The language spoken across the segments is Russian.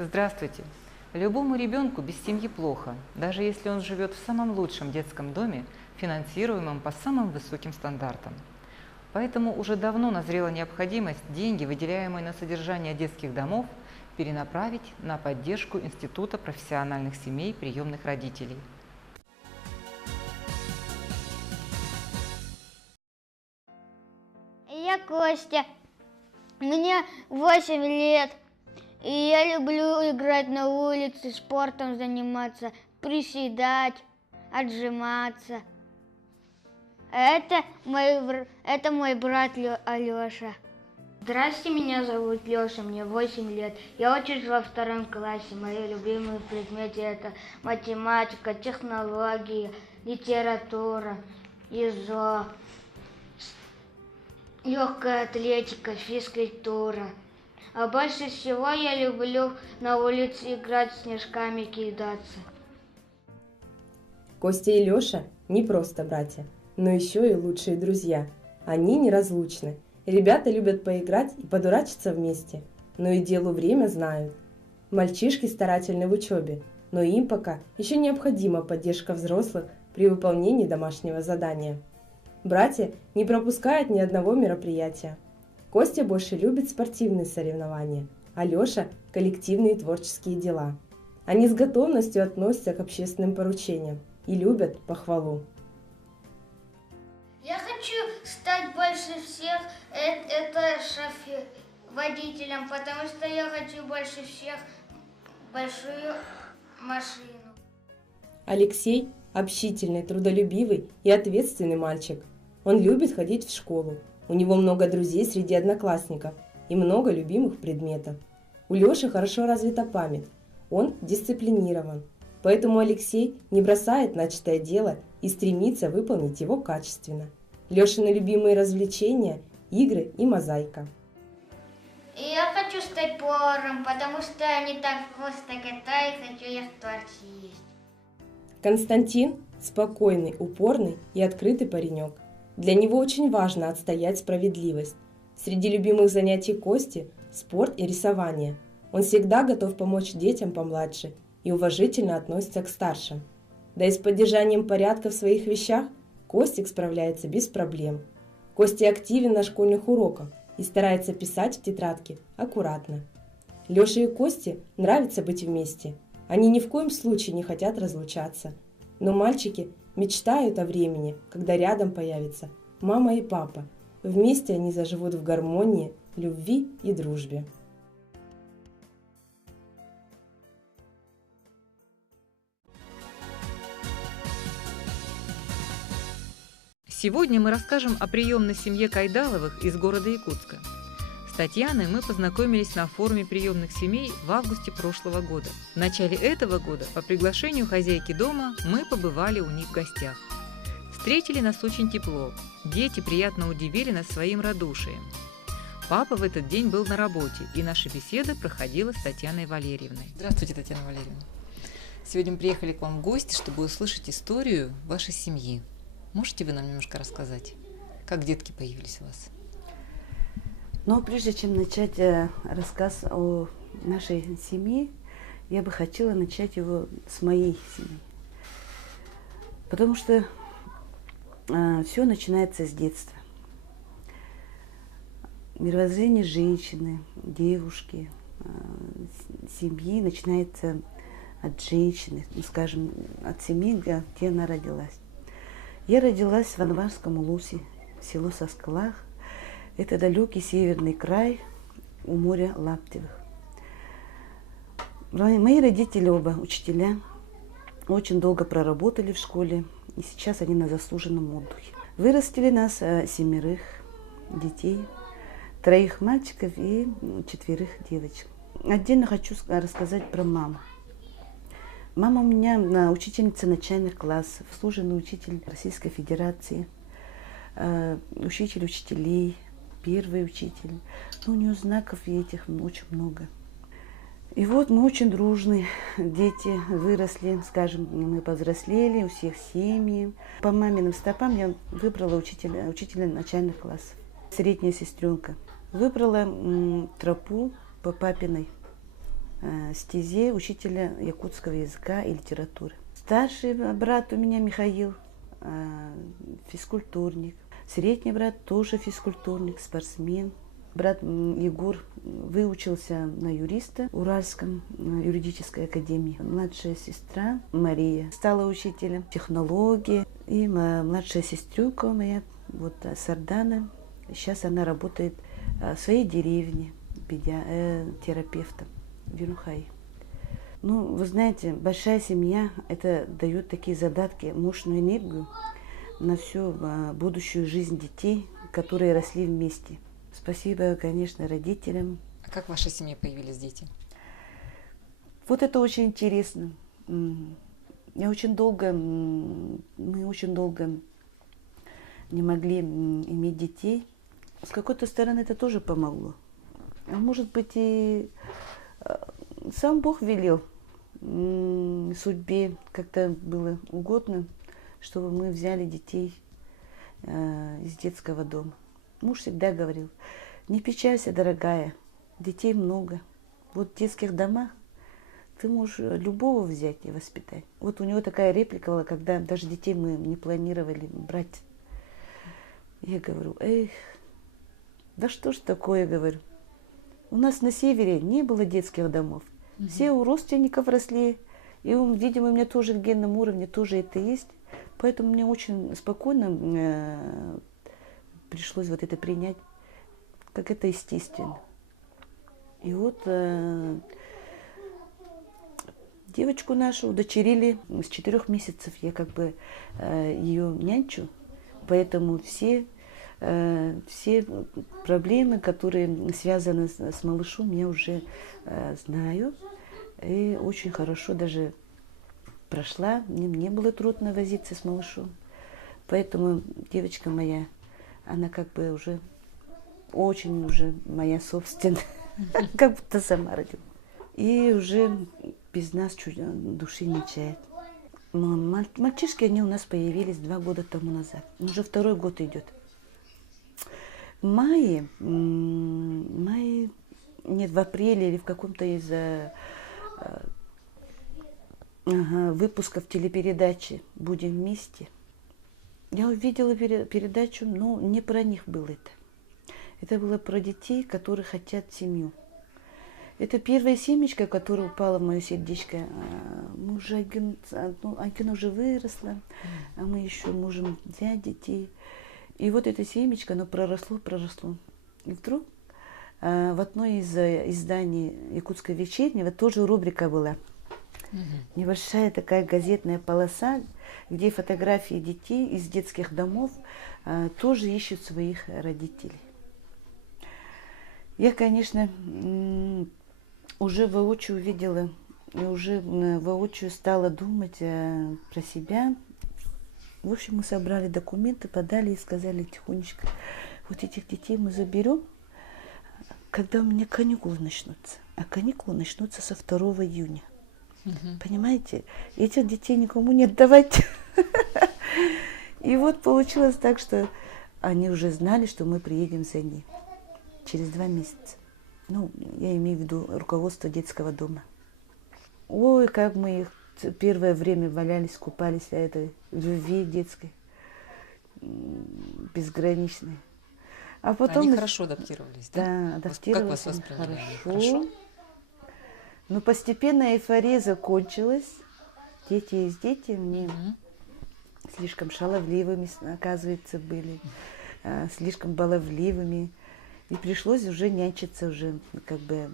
Здравствуйте! Любому ребенку без семьи плохо, даже если он живет в самом лучшем детском доме, финансируемом по самым высоким стандартам. Поэтому уже давно назрела необходимость деньги, выделяемые на содержание детских домов, перенаправить на поддержку Института профессиональных семей приемных родителей. Я Костя, мне 8 лет, и я люблю играть на улице, спортом заниматься, приседать, отжиматься. Это мой брат Алеша. Здрасте, меня зовут Леша, мне 8 лет. Я учусь во 2 классе. Мои любимые предметы это математика, технологии, литература, язык, легкая атлетика, физкультура. А больше всего я люблю на улице играть с снежками, кидаться. Костя и Леша не просто братья, но еще и лучшие друзья. Они неразлучны. Ребята любят поиграть и подурачиться вместе, но и делу время знают. Мальчишки старательны в учебе, но им пока еще необходима поддержка взрослых при выполнении домашнего задания. Братья не пропускают ни одного мероприятия. Костя больше любит спортивные соревнования, а Леша – коллективные творческие дела. Они с готовностью относятся к общественным поручениям и любят похвалу. Я хочу стать больше всех водителем, потому что я хочу больше всех большую машину. Алексей – общительный, трудолюбивый и ответственный мальчик. Он любит ходить в школу. У него много друзей среди одноклассников и много любимых предметов. У Леши хорошо развита память. Он дисциплинирован. Поэтому Алексей не бросает начатое дело и стремится выполнить его качественно. Лешины любимые развлечения – игры и мозаика. И я хочу стать поваром, потому что они так вкусно готовят, хочу их тоже есть. Константин – спокойный, упорный и открытый паренек. Для него очень важно отстоять справедливость. Среди любимых занятий Кости – спорт и рисование. Он всегда готов помочь детям помладше и уважительно относится к старшим. Да и с поддержанием порядка в своих вещах Костик справляется без проблем. Костя активен на школьных уроках и старается писать в тетрадке аккуратно. Леше и Косте нравится быть вместе. Они ни в коем случае не хотят разлучаться. Но мальчики мечтают о времени, когда рядом появятся мама и папа. Вместе они заживут в гармонии, любви и дружбе. Сегодня мы расскажем о приемной семье Кайдаловых из города Якутска. С Татьяной мы познакомились на форуме приемных семей в августе прошлого года. В начале этого года по приглашению хозяйки дома мы побывали у них в гостях. Встретили нас очень тепло. Дети приятно удивили нас своим радушием. Папа в этот день был на работе, и наша беседа проходила с Татьяной Валерьевной. Здравствуйте, Татьяна Валерьевна. Сегодня мы приехали к вам в гости, чтобы услышать историю вашей семьи. Можете вы нам немножко рассказать, как детки появились у вас? Но прежде чем начать рассказ о нашей семье, я бы хотела начать его с моей семьи. Потому что все начинается с детства. Мировоззрение женщины, девушки, семьи начинается от женщины, скажем, от семьи, где она родилась. Я родилась в Анварском Улусе, село Соскалах. Это далекий северный край у моря Лаптевых. Мои родители оба учителя, очень долго проработали в школе, и сейчас они на заслуженном отдыхе. Вырастили нас 7 детей, 3 мальчиков и 4 девочек. Отдельно хочу рассказать про маму. Мама у меня учительница начальных классов, служебный учитель Российской Федерации, учитель учителей, первый учитель. Но у нее знаков и этих очень много. И вот мы очень дружные, дети выросли, скажем, мы повзрослели, у всех семьи. По маминым стопам я выбрала учителя начальных классов. Средняя сестренка. Выбрала тропу по папиной стезе учителя якутского языка и литературы. Старший брат у меня Михаил, физкультурник. Средний брат тоже физкультурник, спортсмен. Брат Егор выучился на юриста в Уральском юридической академии. Младшая сестра Мария стала учителем технологии. И младшая сестренка моя, вот Сардана, сейчас она работает в своей деревне терапевтом в Юнухае. Ну, вы знаете, большая семья, это дает такие задатки, мощную энергию на всю будущую жизнь детей, которые росли вместе. Спасибо, конечно, родителям. А как в вашей семье появились дети? Вот это очень интересно. Мы очень долго не могли иметь детей. С какой-то стороны это тоже помогло. А может быть, и сам Бог велел, судьбе как-то было угодно, чтобы мы взяли детей из детского дома. Муж всегда говорил: не печалься, дорогая, детей много. Вот в детских домах ты можешь любого взять и воспитать. Вот у него такая реплика была, когда даже детей мы не планировали брать. Я говорю: эх, да что ж такое, говорю. У нас на севере не было детских домов. Все у родственников росли. И, видимо, у меня тоже в генном уровне тоже это есть. Поэтому мне очень спокойно пришлось вот это принять, как это естественно. И вот девочку нашу удочерили с 4 месяцев. Я как бы ее нянчу. Поэтому все проблемы, которые связаны с малышом, я уже знаю. И очень хорошо даже прошла. Мне не было трудно возиться с малышом. Поэтому девочка моя, она как бы уже очень уже моя собственная. Как будто сама родила. И уже без нас души не чает. Мальчишки, они у нас появились 2 года тому назад. Уже 2-й год идет. В мае, нет, в апреле или в каком-то из выпусков телепередачи «Будем вместе», я увидела передачу, но не про них было это. Это было про детей, которые хотят семью. Это первая семечка, которая упала в мое сердечко. Мы уже, Агина уже выросла, а мы еще можем взять детей. И вот это семечко, оно проросло. И вдруг в одной из изданий «Якутского вечернего» тоже рубрика была. Небольшая такая газетная полоса, где фотографии детей из детских домов тоже ищут своих родителей. Я, конечно, уже воочию увидела и уже воочию стала думать про себя. В общем, мы собрали документы, подали и сказали тихонечко: вот этих детей мы заберем, когда у меня каникулы начнутся. А каникулы начнутся со 2 июня. Понимаете? Этих детей никому не отдавать. И вот получилось так, что они уже знали, что мы приедем за ней через 2 месяца. Ну, я имею в виду руководство детского дома. Ой, как мы их первое время валялись, купались в этой любви детской, безграничной. А потом они хорошо адаптировались, да? Да, адаптировались. Как вас восприняли? Хорошо. Но постепенно эйфория закончилась. Дети есть дети. Мне слишком шаловливыми, оказывается, были. Слишком баловливыми. И пришлось уже нянчиться уже как бы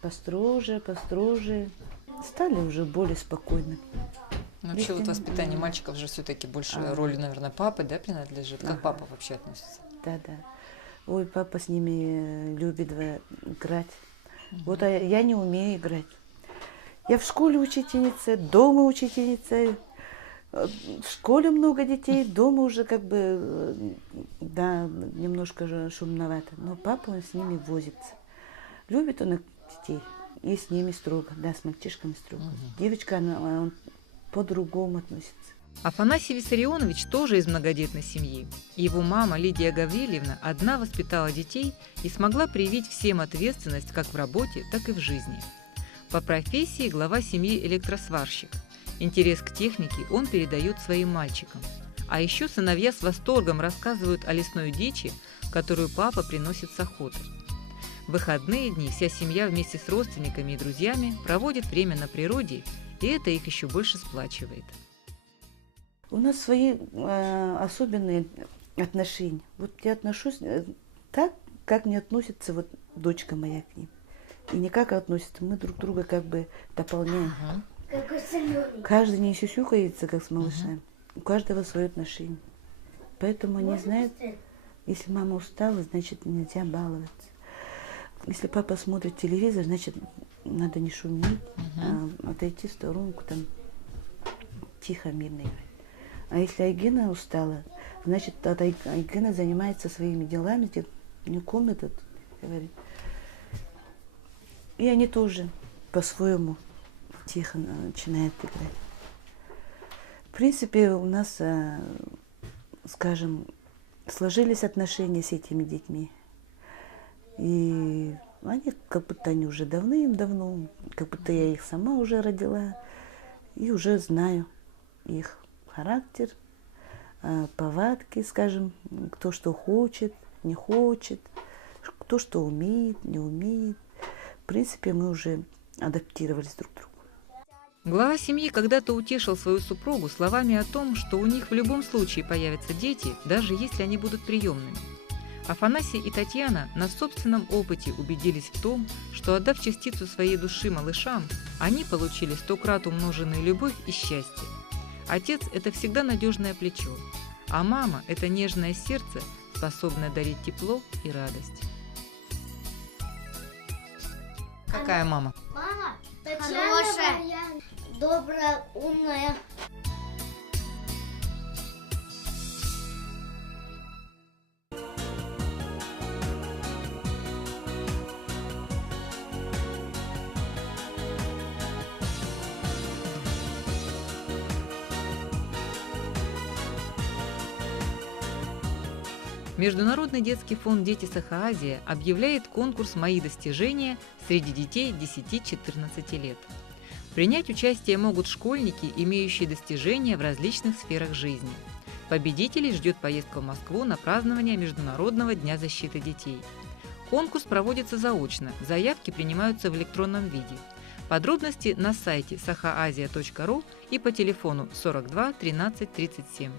построже. Стали уже более спокойны. Ну, вообще вот воспитание мальчиков же все-таки больше роли, наверное, папы, да, принадлежит? Как папа вообще относится? Да. Ой, папа с ними любит играть. Вот я не умею играть. Я в школе учительница, дома учительница. В школе много детей, дома уже как бы, да, немножко же шумновато. Но папа с ними возится. Любит он детей. И с ними строго, да, с мальчишками строго. Девочка, он по-другому относится. Афанасий Виссарионович тоже из многодетной семьи. Его мама Лидия Гаврилевна одна воспитала детей и смогла привить всем ответственность как в работе, так и в жизни. По профессии глава семьи электросварщик. Интерес к технике он передает своим мальчикам. А еще сыновья с восторгом рассказывают о лесной дичи, которую папа приносит с охоты. В выходные дни вся семья вместе с родственниками и друзьями проводит время на природе, и это их еще больше сплачивает. У нас свои особенные отношения. Вот я отношусь так, как мне относится вот дочка моя к ним. И не как относятся, мы друг друга как бы дополняем. Каждый не сюсюкается, как с малышами. У каждого свое отношение. Поэтому они знают, если мама устала, значит нельзя баловаться. Если папа смотрит телевизор, значит надо не шуметь, а отойти в сторонку, там тихо, мирно играть. А если Айгена устала, значит, Айгена занимается своими делами, не комната, говорит. И они тоже по-своему тихо начинают играть. В принципе, у нас, скажем, сложились отношения с этими детьми. И они, как будто они уже давным-давно, как будто я их сама уже родила, и уже знаю их характер, повадки, скажем, кто что хочет, не хочет, кто что умеет, не умеет. В принципе, мы уже адаптировались друг к другу. Глава семьи когда-то утешил свою супругу словами о том, что у них в любом случае появятся дети, даже если они будут приемными. Афанасий и Татьяна на собственном опыте убедились в том, что, отдав частицу своей души малышам, они получили 100-крат умноженную любовь и счастье. Отец – это всегда надежное плечо, а мама – это нежное сердце, способное дарить тепло и радость. Какая мама? Мама хорошая, добрая, умная. Международный детский фонд «Дети Саха-Азия» объявляет конкурс «Мои достижения» среди детей 10-14 лет. Принять участие могут школьники, имеющие достижения в различных сферах жизни. Победителей ждет поездка в Москву на празднование Международного дня защиты детей. Конкурс проводится заочно, заявки принимаются в электронном виде. Подробности на сайте sahaazia.ru и по телефону 42 13 37.